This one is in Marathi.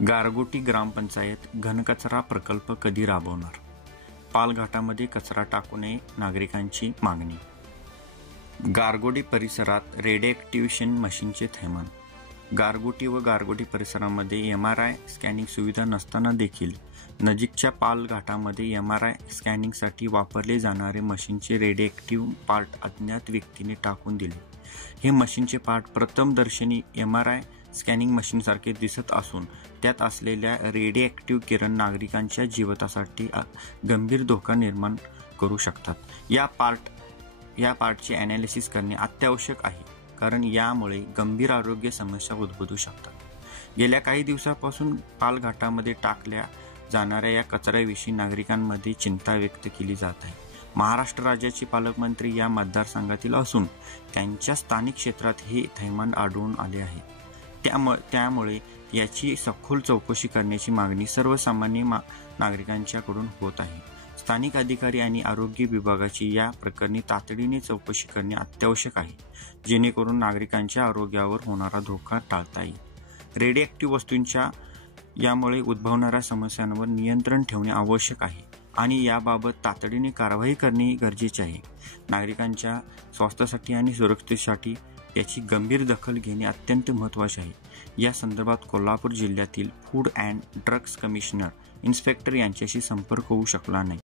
गारगोटी ग्रामपंचायत घनकचरा प्रकल्प कधी राबवणार? पालघाटामध्ये कचरा टाकू नये, नागरिकांची मागणी. गारगोटी परिसरात रेडिएक्टिव्हेशन मशीनचे थैमान. गारगोटी व गारगोटी परिसरामध्ये MRI स्कॅनिंग सुविधा नसताना देखील नजीकच्या पालघाटामध्ये MRI स्कॅनिंगसाठी वापरले जाणारे मशीनचे रेडिएक्टिव्ह पार्ट अज्ञात व्यक्तीने टाकून दिले. हे मशीनचे पार्ट प्रथमदर्शनी MRI स्कॅनिंग मशीनसारखे दिसत असून त्यात असलेल्या रेडिएक्टिव्ह किरण नागरिकांच्या जीवितासाठी गंभीर धोका निर्माण करू शकतात. या पार्टचे ॲनालिसिस करणे अत्यावश्यक आहे, कारण यामुळे गंभीर आरोग्य समस्या उद्भवू शकतात. गेल्या काही दिवसांपासून पालघाटामध्ये टाकल्या जाणाऱ्या या कचऱ्याविषयी नागरिकांमध्ये चिंता व्यक्त केली जात आहे. महाराष्ट्र राज्याचे पालकमंत्री या मतदारसंघातील असून त्यांच्या स्थानिक क्षेत्रात हे थैमान आढळून आले आहे. त्यामुळे याची सखोल चौकशी करण्याची मागणी सर्वसामान्य नागरिकांच्याकडून होत आहे. स्थानिक अधिकारी आणि आरोग्य विभागाची या प्रकरणी तातडीने चौकशी करणे अत्यावश्यक आहे, जेणेकरून नागरिकांच्या आरोग्यावर होणारा धोका टाळता येईल. रेडिएक्टिव्ह वस्तूंच्या यामुळे उद्भवणाऱ्या समस्यांवर नियंत्रण ठेवणे आवश्यक आहे आणि याबाबत तातडीने कारवाई करणे गरजेचे आहे. नागरिकांच्या स्वास्थ्यासाठी आणि सुरक्षेसाठी याची गंभीर दखल घेणे अत्यंत महत्त्वाचे आहे. या संदर्भात कोल्हापूर जिल्ह्यातील food and drugs commissioner inspector यांच्याशी संपर्क होऊ शकला नाही.